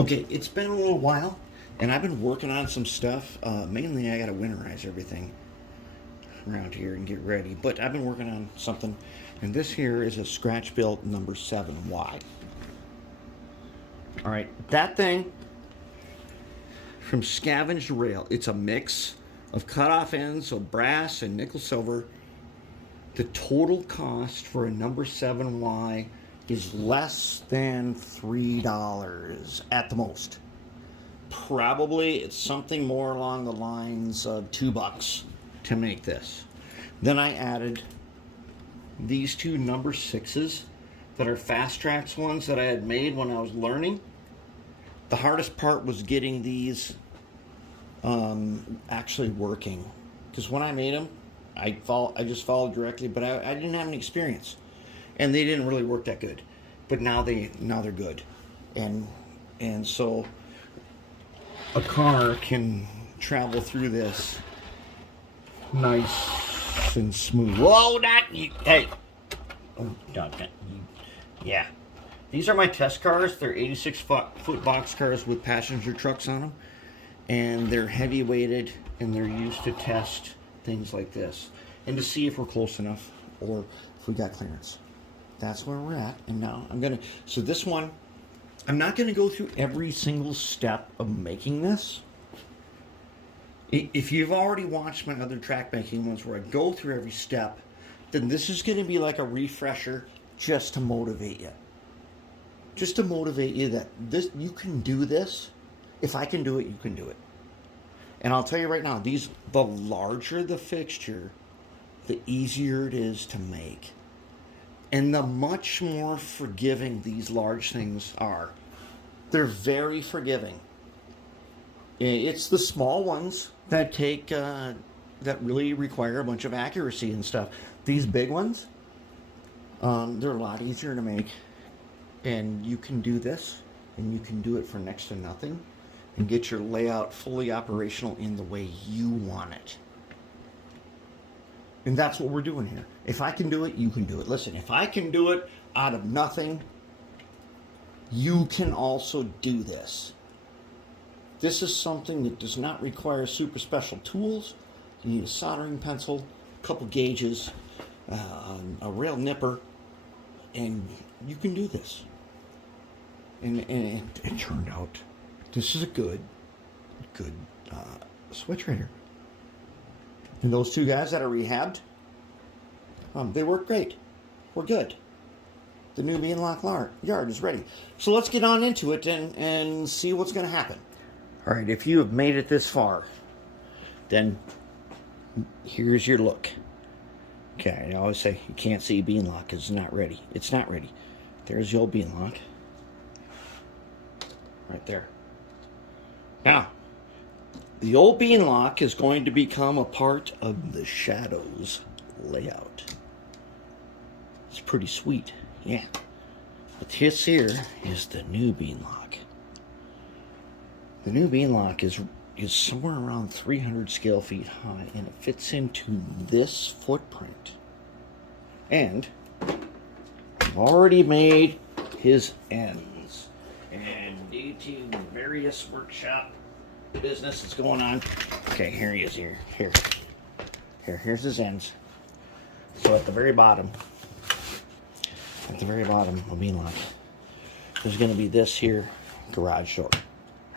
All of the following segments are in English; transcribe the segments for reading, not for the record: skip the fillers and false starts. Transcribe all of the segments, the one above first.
Okay, it's been a little while, and I've been working on some stuff. Mainly, I got to winterize everything around here and get ready. But I've been working on something, and this here is a scratch-built number 7Y. All right, that thing from Scavenged Rail. It's a mix of cut-off ends of brass and nickel silver. The total cost for a number 7Y is less than $3 at the most. Probably it's something more along the lines of $2 to make this. Then I added these two number 6s that are Fast Tracks ones that I had made when I was learning. The hardest part was getting these actually working, because when I made them, I just followed directly, but I didn't have any experience, and they didn't really work that good. But now they're good, and so a car can travel through this nice and smooth. Whoa, not you! Hey, oh, yeah. These are my test cars. They're 86-foot box cars with passenger trucks on them, and they're heavy weighted, and they're used to test things like this and to see if we're close enough or if we got clearance. That's where we're at. And now so this one, I'm not gonna go through every single step of making this. If you've already watched my other track making ones where I go through every step, then this is gonna be like a refresher just to motivate you. Just to motivate you that you can do this. If I can do it, you can do it. And I'll tell you right now, the larger the fixture, the easier it is to make. And the much more forgiving these large things are. They're very forgiving. It's the small ones that that really require a bunch of accuracy and stuff. These big ones, they're a lot easier to make. And you can do this, and you can do it for next to nothing, and get your layout fully operational in the way you want it. And that's what we're doing here. If I can do it, you can do it. Listen, if I can do it out of nothing, you can also do this. This is something that does not require super special tools. You need a soldering pencil, a couple gauges, a rail nipper, and you can do this. And it turned out, this is a good switch right here. And those two guys that are rehabbed, they work great. We're good. The new Beanlock yard is ready. So let's get on into it and see what's going to happen. All right, if you have made it this far, then here's your look. Okay, I always say you can't see Beanlock because it's not ready. It's not ready. There's the old Beanlock. Right there. Now, the old Beanlock is going to become a part of the Shadows layout. It's pretty sweet, yeah. But this here is the new Beanlock. The new Beanlock is somewhere around 300 scale feet high, and it fits into this footprint. And I've already made his ends. And due to various workshop business that's going on, okay, here he is. Here's his ends. So at the very bottom of Beanlock, there's going to be this here garage door,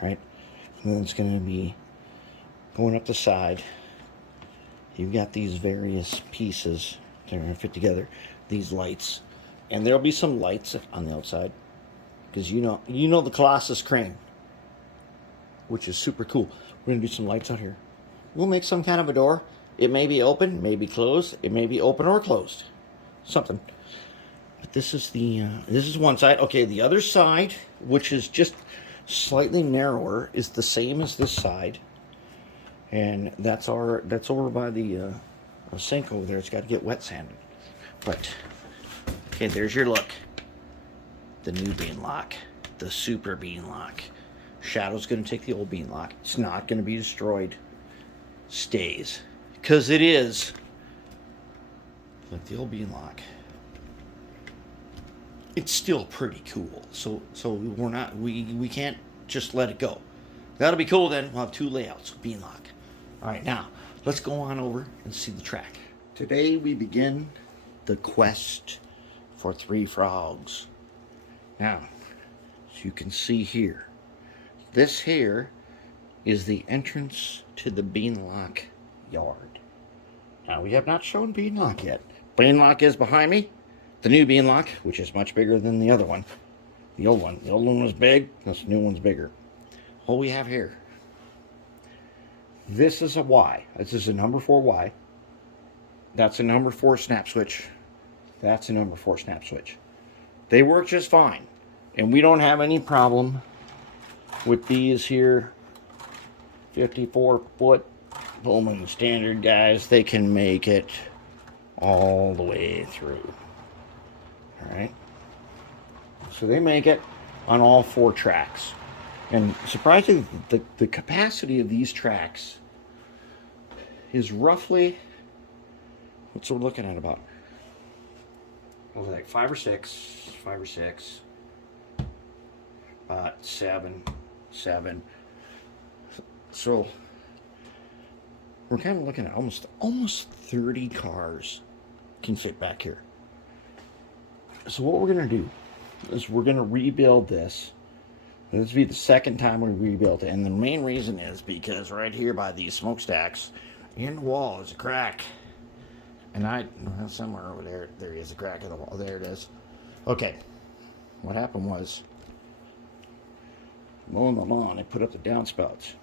right? And then it's going to be going up the side. You've got these various pieces that are going to fit together. These lights, and there'll be some lights on the outside, because you know the Colossus crane, which is super cool. We're going to do some lights out here. We'll make some kind of a door. It may be open, may be closed. It may be open or closed. Something. But this is one side. Okay, the other side, which is just slightly narrower, is the same as this side. And that's over by the sink over there. It's got to get wet sanded. But, okay, there's your look. The new Beanlock. The super Beanlock. Shadow's going to take the old Beanlock. It's not going to be destroyed. Stays. Because it is like the old Beanlock. It's still pretty cool. So we can't just let it go. That'll be cool then. We'll have 2 layouts with Beanlock. All right, now let's go on over and see the track. Today we begin the quest for 3 frogs. Now, as you can see here, this here is the entrance to the Beanlock yard. Now, we have not shown Beanlock yet. Beanlock is behind me. The new Beanlock, which is much bigger than the other one. The old one. The old one was big. This new one's bigger. What we have here. This is a Y. This is a number 4 Y. That's a number 4 snap switch. That's a number 4 snap switch. They work just fine. And we don't have any problem with these here 54-foot Bowman standard guys. They can make it all the way through. Alright. So they make it on all 4 tracks. And surprisingly, the capacity of these tracks is roughly, what's we're looking at about? Like 5 or 6. 7. So we're kind of looking at almost 30 cars can fit back here. So what we're gonna do is we're gonna rebuild this. This will be the second time we rebuilt it, and the main reason is because right here by these smokestacks in the wall is a crack, and somewhere over there is a crack in the wall. There it is. Okay, what happened was, mowing the lawn, I put up the downspouts,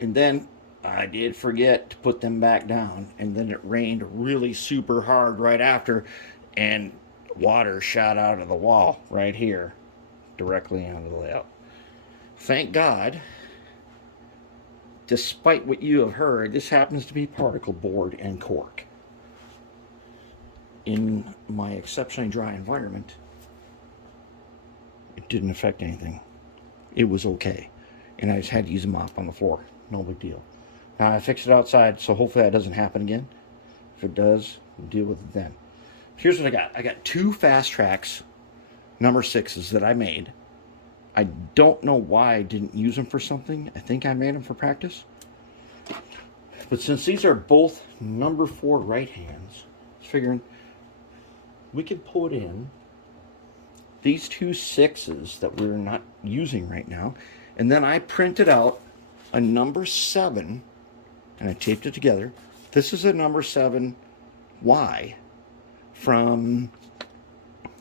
and then I did forget to put them back down, and then it rained really super hard right after, and water shot out of the wall right here directly onto the layout. Thank God, despite what you have heard, this happens to be particle board and cork. In my exceptionally dry environment, it didn't affect anything. It was okay. And I just had to use a mop on the floor. No big deal. Now I fixed it outside, so hopefully that doesn't happen again. If it does, we'll deal with it then. Here's what I got. I got 2 fast tracks, number 6s that I made. I don't know why I didn't use them for something. I think I made them for practice. But since these are both number 4 right hands, I was figuring we could put in these 2 6s that we're not using right now. And then I printed out a number 7 and I taped it together. This is a number 7 Y from,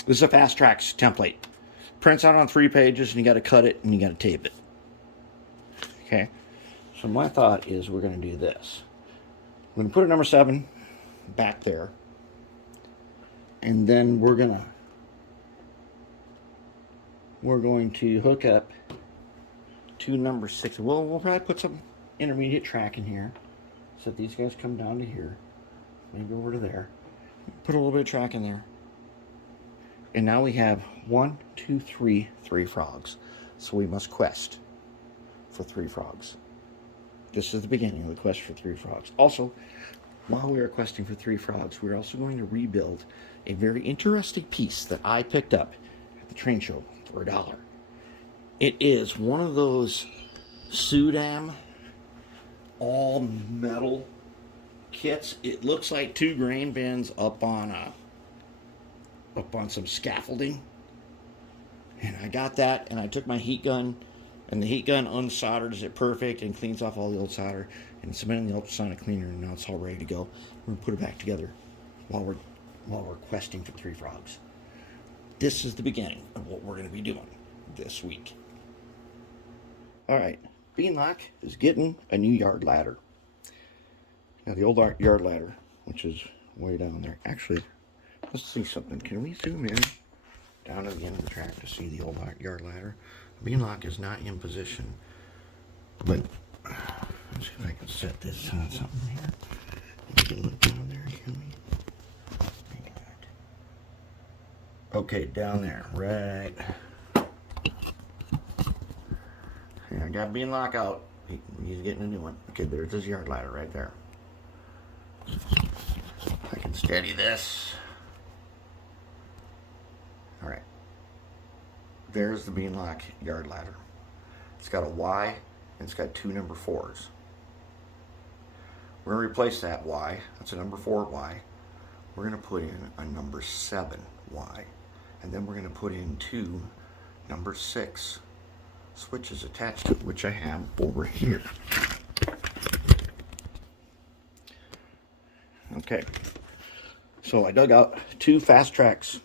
this is a Fast Tracks template. Prints out on 3 pages and you got to cut it and you got to tape it. Okay, so my thought is we're going to do this. I'm going to put a number 7 back there, and then we're going to hook up 2 number 6. Well, we'll probably put some intermediate track in here so that these guys come down to here, maybe over to there. Put a little bit of track in there. And now we have 1, 2, 3 frogs. So we must quest for 3 frogs. This is the beginning of the quest for 3 frogs. Also, while we are questing for 3 frogs, we're also going to rebuild a very interesting piece that I picked up at the train show for $1. It is one of those Sudam all metal kits. It looks like 2 grain bins up on some scaffolding, and I got that, and I took my heat gun, and the heat gun unsolders it perfect and cleans off all the old solder, and submitted the ultrasonic cleaner, and now it's all ready to go. We're gonna put it back together while we're questing for 3 frogs. This is the beginning of what we're gonna be doing this week. All right, Beanlock is getting a new yard ladder. Now the old yard ladder, which is way down there, actually. Let's see something. Can we zoom in down to the end of the track to see the old yard ladder? Beanlock is not in position, but let's see if I can set this on something here. We can look down there, can we? Maybe not. Okay, down there, right. Okay, I got Beanlock out. He's getting a new one. Okay, there's his yard ladder right there. I can steady this. Alright. there's the Beanlock yard ladder. It's got a Y and it's got 2 number 4s. We're going to replace that Y. That's a number 4 Y. We're going to put in a number 7 Y. And then we're going to put in 2 number 6 switches attached to it, which I have over here. Okay. So I dug out 2 fast tracks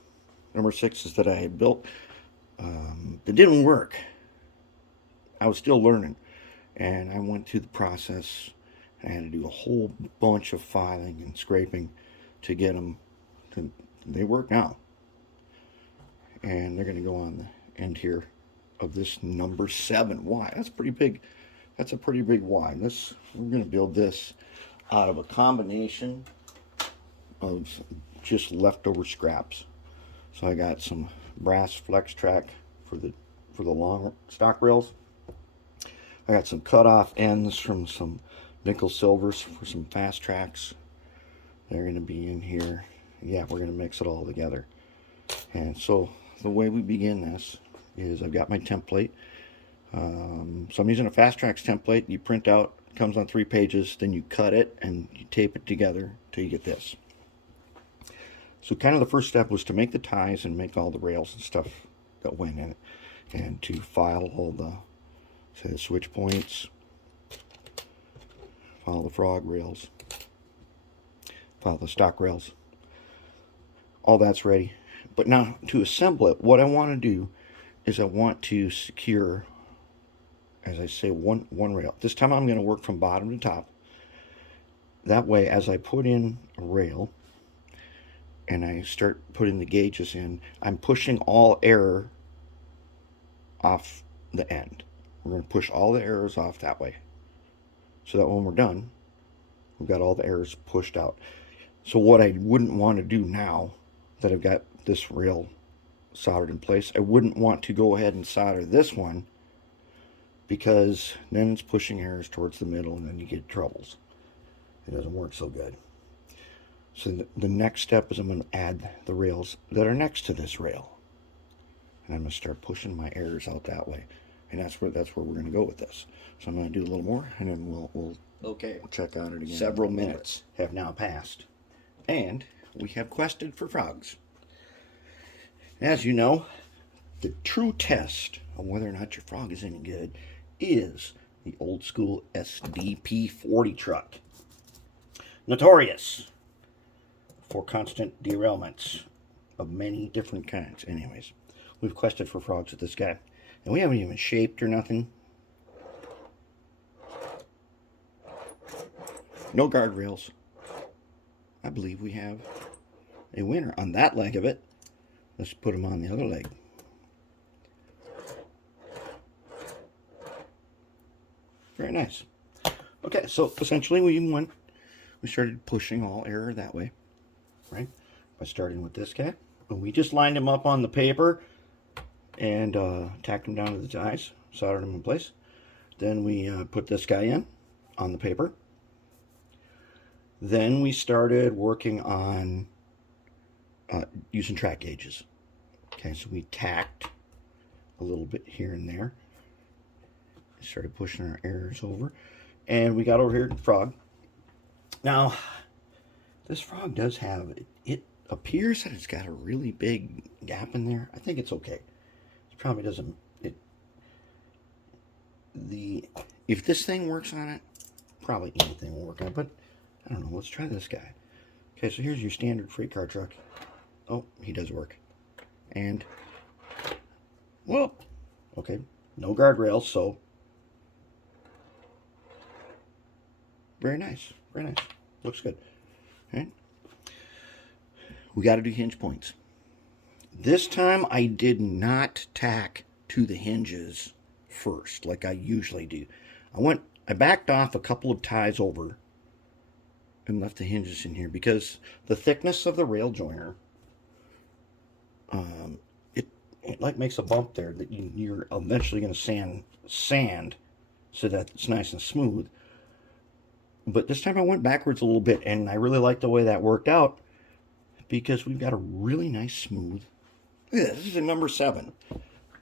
number 6s that I had built. That didn't work. I was still learning, and I went through the process. I had to do a whole bunch of filing and scraping to get them to, they work now. And they're going to go on the end here of this number 7 Y. That's pretty big. That's a pretty big Y. We're going to build this out of a combination of just leftover scraps. So I got some brass flex track for the long stock rails. I got some cut off ends from some nickel silvers for some fast tracks. They're going to be in here. Yeah, we're going to mix it all together. And so the way we begin this is I've got my template. So I'm using a fast tracks template. You print out, comes on 3 pages, then you cut it and you tape it together till you get this. So kind of the first step was to make the ties and make all the rails and stuff that went in it, and to file all the, say, the switch points, file the frog rails, file the stock rails. All that's ready. But now to assemble it, what I want to do is I want to secure, as I say, one rail. This time I'm going to work from bottom to top. That way, as I put in a rail and I start putting the gauges in, I'm pushing all error off the end. We're going to push all the errors off that way, so that when we're done, we've got all the errors pushed out. So what I wouldn't want to do now that I've got this rail soldered in place, I wouldn't want to go ahead and solder this one, because then it's pushing errors towards the middle and then you get troubles. It doesn't work so good. So the next step is I'm going to add the rails that are next to this rail. And I'm going to start pushing my errors out that way. And that's where we're going to go with this. So I'm going to do a little more, and then we'll check on it again. Several minutes have now passed, and we have quested for frogs. As you know, the true test of whether or not your frog is any good is the old school SDP-40 truck. Notorious for constant derailments of many different kinds. Anyways, we've quested for frogs with this guy, and we haven't even shaped or nothing. No guardrails. I believe we have a winner on that leg of it. Let's put him on the other leg. Very nice. Okay, so essentially we started pushing all error that way, right? By starting with this guy. And we just lined him up on the paper and tacked him down to the ties, soldered him in place. Then we put this guy in on the paper. Then we started working on using track gauges. Okay, so we tacked a little bit here and there. Started pushing our errors over. And we got over here to the frog. Now, this frog does have, it appears that it's got a really big gap in there. I think it's okay. It probably doesn't, if this thing works on it, probably anything will work on it, but I don't know, let's try this guy. Okay, so here's your standard freight car truck. Oh, he does work. And, well, okay, no guardrails, so very nice, very nice. Looks good. All right. We got to do hinge points. This time I did not tack to the hinges first like I usually do. I backed off a couple of ties over and left the hinges in here because the thickness of the rail joiner, it like makes a bump there that you're eventually going to sand so that it's nice and smooth. But this time I went backwards a little bit, and I really like the way that worked out because we've got a really nice smooth. Look at this. This is a number 7.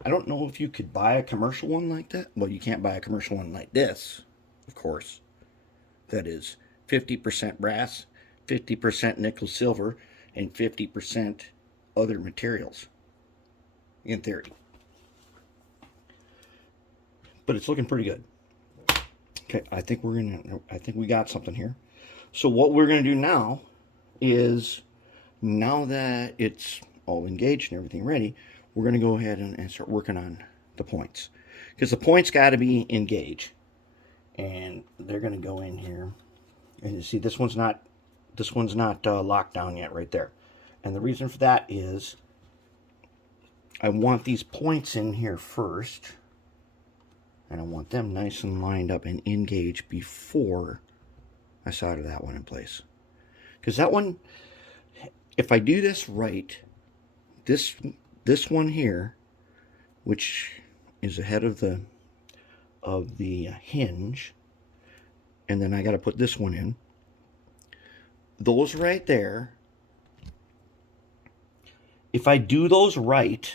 I don't know if you could buy a commercial one like that. Well, you can't buy a commercial one like this, of course. That is 50% brass, 50% nickel silver, and 50% other materials, in theory. But it's looking pretty good. Okay, I think we got something here. So what we're gonna do now is, now that it's all engaged and everything ready, we're gonna go ahead and start working on the points. Because the points gotta be engaged. And they're gonna go in here. And you see this one's not locked down yet right there. And the reason for that is I want these points in here first. And I want them nice and lined up and engaged before I solder that one in place. Because that one, if I do this right, this one here, which is ahead of the hinge, and then I got to put this one in. Those right there, if I do those right,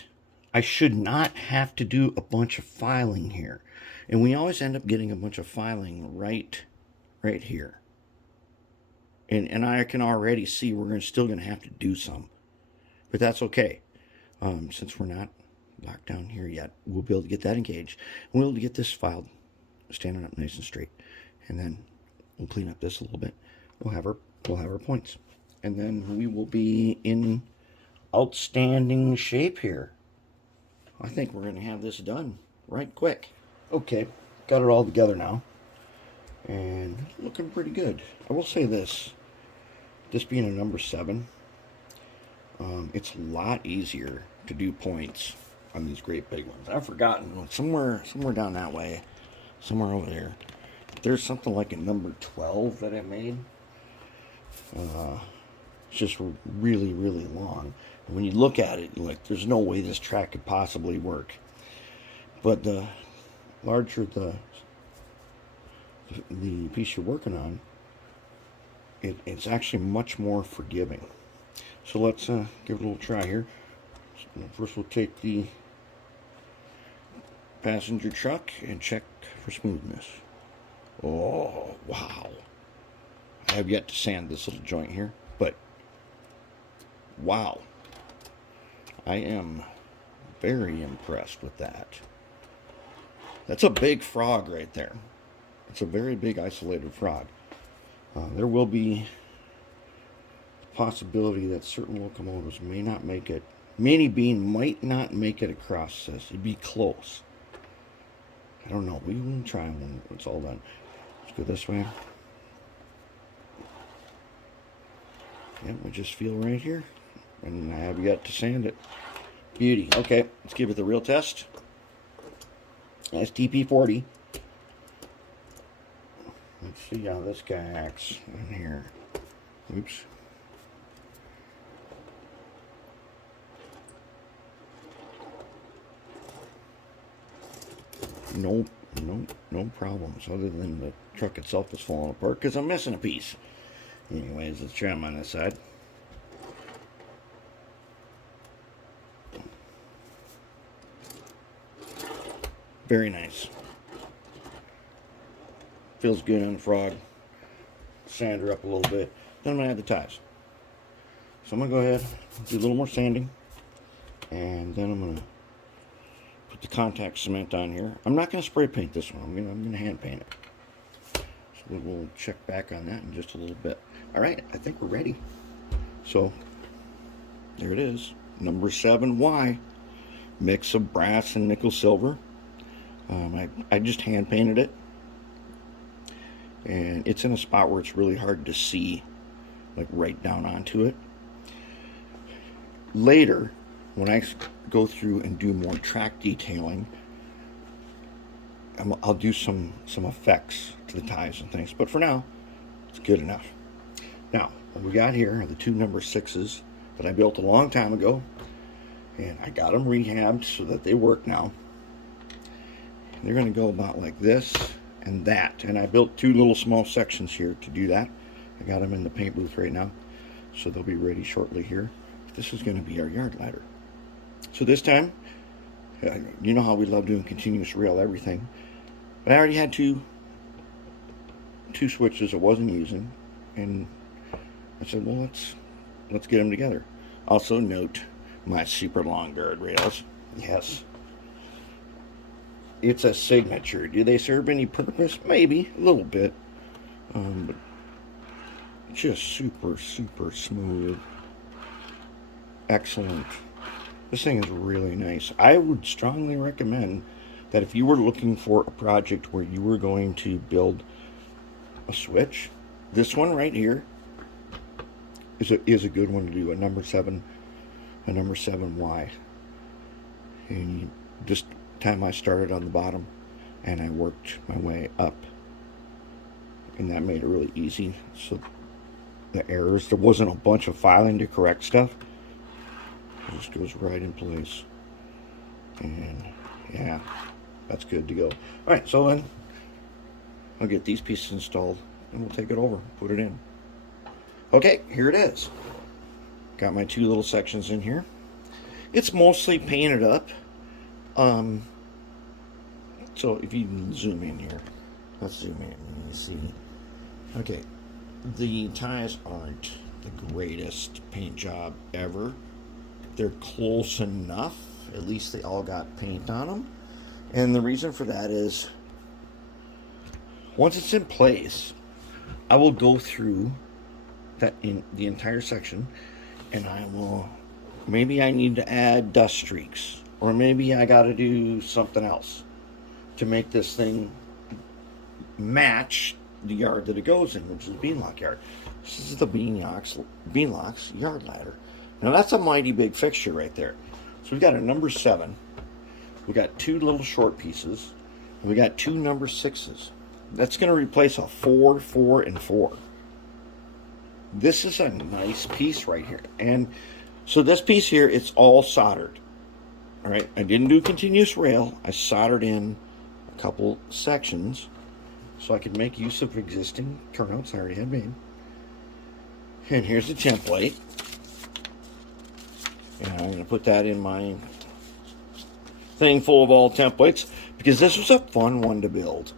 I should not have to do a bunch of filing here. And we always end up getting a bunch of filing right here. And I can already see we're still going to have to do some. But that's okay. Since we're not locked down here yet, we'll be able to get that engaged. We'll be able to get this filed, standing up nice and straight. And then we'll clean up this a little bit. We'll have our points. And then we will be in outstanding shape here. I think we're going to have this done right quick. Okay, got it all together now. And looking pretty good. I will say this being a number 7, it's a lot easier to do points on these great big ones. I've forgotten, somewhere down that way, somewhere over there, there's something like a number 12 that I made. It's just really, really long. And when you look at it, you're like, there's no way this track could possibly work. But the larger the piece you're working on, it's actually much more forgiving. So let's give it a little try here. First we'll take the passenger truck and check for smoothness. Oh, wow. I have yet to sand this little joint here, but wow. I am very impressed with that. That's a big frog right there. It's a very big isolated frog. There will be a possibility that certain locomotives may not make it. Mini Bean might not make it across this. It'd be close. I don't know. We will try when it's all done. Let's go this way. Yep, we just feel right here. And I have yet to sand it. Beauty. Okay, let's give it the real test. STP-40. Let's see how this guy acts in here. Oops. No problems other than the truck itself is falling apart because I'm missing a piece. Anyways, let's try them on this side. Very nice. Feels good on the frog. Sand her up a little bit. Then I'm going to add the ties. So I'm going to go ahead and do a little more sanding. And then I'm going to put the contact cement on here. I'm not going to spray paint this one. I'm going to hand paint it. So we'll check back on that in just a little bit. Alright, I think we're ready. So, there it is. Number 7Y. Mix of brass and nickel silver. I just hand painted it. And it's in a spot where it's really hard to see, like right down onto it. Later, when I go through and do more track detailing, I'll do some effects to the ties and things. But for now, it's good enough. Now, what we got here are the 2 number 6s that I built a long time ago. And I got them rehabbed so that they work now. And they're going to go about like this and that. And I built 2 little small sections here to do that. I got them in the paint booth right now. So they'll be ready shortly here. This is going to be our yard ladder. So this time, You know how we love doing continuous rail everything. But I already had two switches I wasn't using, and I said, well, let's get them together. Also note my super long guardrails. Yes, it's a signature. Do they serve any purpose? Maybe a little bit, but just super smooth. Excellent. This thing is really nice. I would strongly recommend that if you were looking for a project where you were going to build a switch, this one right here is a good one to do. A number 7Y. And this time I started on the bottom and I worked my way up, and that made it really easy. So the errors, there wasn't a bunch of filing to correct stuff. It just goes right in place, and yeah, that's good to go. All right, so then I'll get these pieces installed and we'll take it over, put it in. Okay, here it is. Got my two little sections in here. It's mostly painted up. So if you zoom in here, let's zoom in and you see. Okay, the ties aren't the greatest paint job ever. They're close enough. At least they all got paint on them. And the reason for that is, once it's in place, I will go through that in the entire section, and I will, maybe I need to add dust streaks, or maybe I got to do something else to make this thing match the yard that it goes in, which is Beanlock yard. This is the Beanlock's yard ladder. Now that's a mighty big fixture right there. So we've got a number 7. We got two little short pieces. And we got two number 6s. That's going to replace a 4, 4, and 4. This is a nice piece right here. And so this piece here, it's all soldered. All right, I didn't do continuous rail. I soldered in a couple sections so I could make use of existing turnouts I already had made. And here's the template. And I'm going to put that in my thing full of all templates, because this was a fun one to build.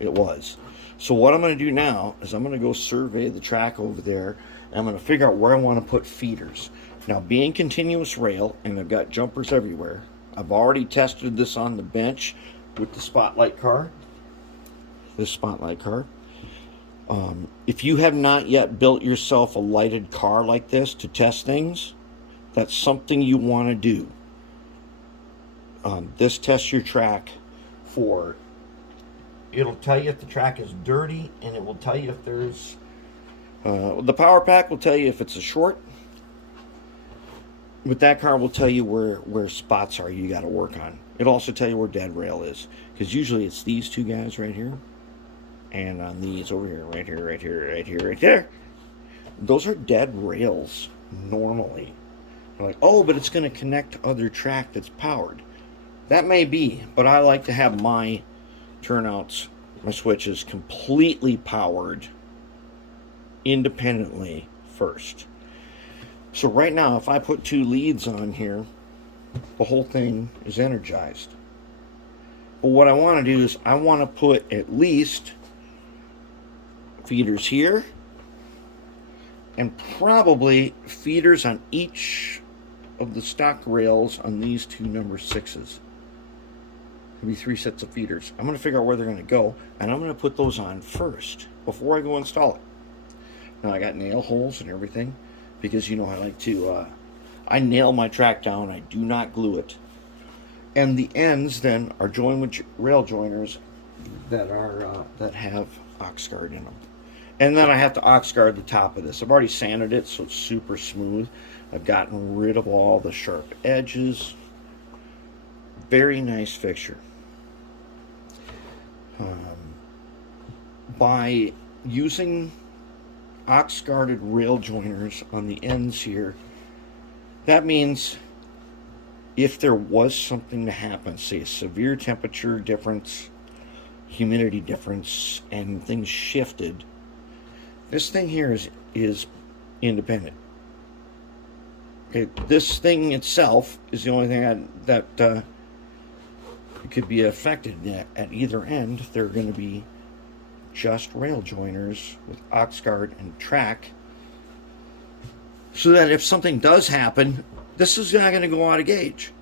It was. So what I'm going to do now is I'm going to go survey the track over there, and I'm going to figure out where I want to put feeders. Now, being continuous rail, and I've got jumpers everywhere, I've already tested this on the bench with the Spotlight car. This Spotlight car. If you have not yet built yourself a lighted car like this to test things, that's something you want to do. This tests your track for, it'll tell you if the track is dirty, and it will tell you if there's, the power pack will tell you if it's a short. With that car, will tell you where spots are you got to work on. It'll also tell you where dead rail is, because usually it's these two guys right here, and on these over here, right here, right here, right here, right there. Those are dead rails normally. You're like, oh, but it's going to connect to other track that's powered. That may be, but I like to have my turnouts, my switches, completely powered independently first. So right now, if I put two leads on here, the whole thing is energized. But what I want to do is I want to put at least feeders here, and probably feeders on each of the stock rails on these two number 6s. There'll be 3 sets of feeders. I'm going to figure out where they're going to go, and I'm going to put those on first before I go install it. Now I got nail holes and everything, because you know I like to, I nail my track down, I do not glue it. And the ends then are joined with rail joiners that are that have ox guard in them. And then I have to ox guard the top of this. I've already sanded it so it's super smooth. I've gotten rid of all the sharp edges. Very nice fixture. By using ox guarded rail joiners on the ends here, that means if there was something to happen, say a severe temperature difference, humidity difference, and things shifted, this thing here is independent. Okay, this thing itself is the only thing that it could be affected. At either end, they're going to be just rail joiners with aux guard and track, so that if something does happen, this is not going to go out of gauge.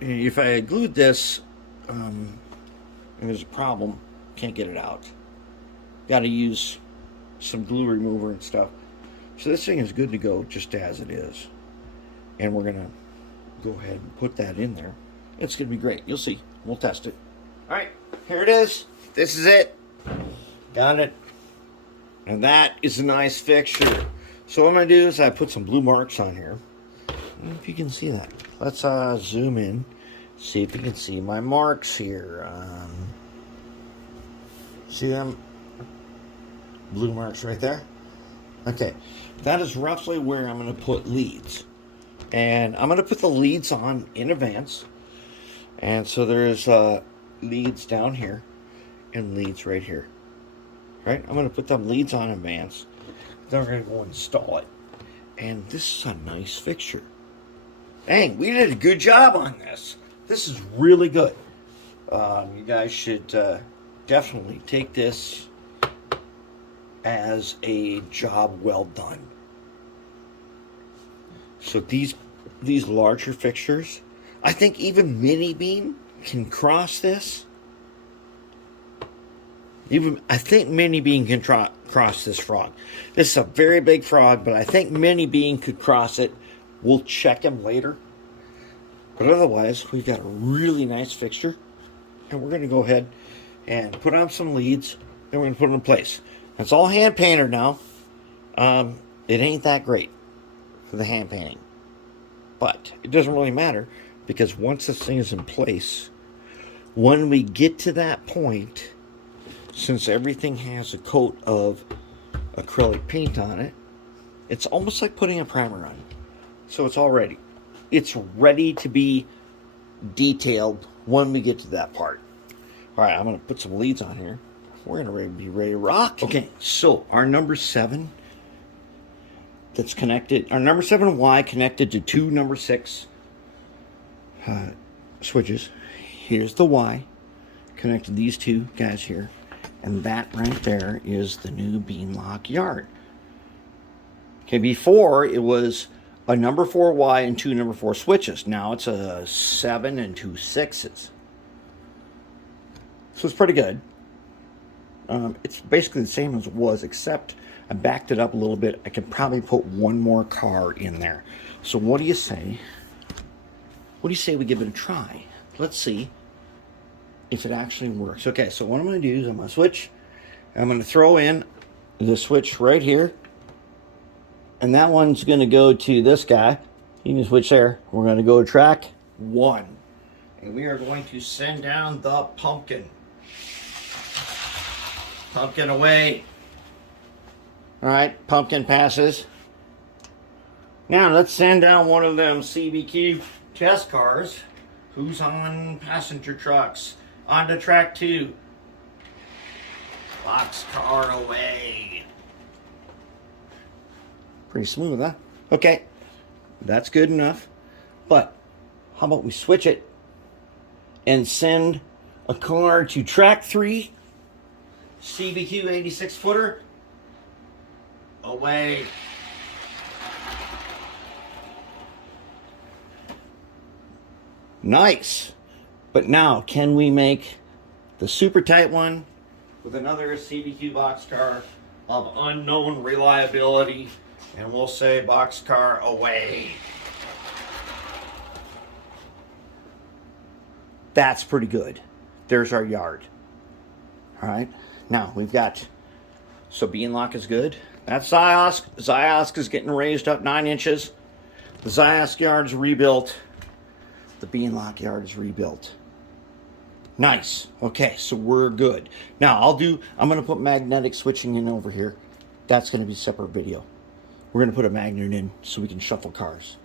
If I glued this, and there's a problem, can't get it out. Got to use some glue remover and stuff. So this thing is good to go just as it is. And we're going to go ahead and put that in there. It's going to be great. You'll see. We'll test it. All right, here it is. This is it. Got it. And that is a nice fixture. So what I'm going to do is I put some blue marks on here. I don't know if you can see that. Let's zoom in. See if you can see my marks here. See them? Blue marks right there. Okay. That is roughly where I'm going to put leads. And I'm going to put the leads on in advance. And so there's leads down here and leads right here. Right? I'm going to put them leads on in advance. Then we're going to go install it. And this is a nice fixture. Dang, we did a good job on this. This is really good. You guys should definitely take this as a job well done. So these larger fixtures, I think even Mini Bean can cross this. I think Mini Bean can cross this frog. This is a very big frog, but I think Mini Bean could cross it. We'll check him later. But otherwise, we've got a really nice fixture. And we're going to go ahead and put on some leads. And we're going to put it in place. It's all hand painted now. It ain't that great for the hand painting. But it doesn't really matter, because once this thing is in place, when we get to that point, since everything has a coat of acrylic paint on it, it's almost like putting a primer on. So it's all ready. It's ready to be detailed when we get to that part. All right, I'm going to put some leads on here. We're going to be ready to rock. Okay, so our number 7 that's connected, our number 7Y connected to two number 6 switches. Here's the Y, connected these two guys here. And that right there is the new Beanlock yard. Okay, before it was a number 4Y and two number 4 switches. Now it's a 7 and 2 6s. So it's pretty good. It's basically the same as it was, except I backed it up a little bit. I could probably put one more car in there. So what do you say? What do you say we give it a try? Let's see if it actually works. Okay, so what I'm going to do is I'm going to switch. I'm going to throw in the switch right here. And that one's going to go to this guy. You can switch there. We're going to go to track 1. And we are going to send down the pumpkin. Pumpkin away. All right, pumpkin passes. Now let's send down one of them CBQ test cars. Who's on passenger trucks? On to track 2. Boxcar away. Pretty smooth, huh? Okay, that's good enough. But how about we switch it and send a car to track 3, CBQ 86 footer away. Nice. But now, can we make the super tight one with another CBQ boxcar of unknown reliability? And we'll say boxcar away. That's pretty good. There's our yard. All right. Now we've got, so Beanlock is good. That's Ziosk. Ziosk is getting raised up 9 inches. The Ziosk yard is rebuilt. The Beanlock yard is rebuilt. Nice. Okay, so we're good. Now I'm going to put magnetic switching in over here. That's going to be a separate video. We're going to put a magnet in so we can shuffle cars.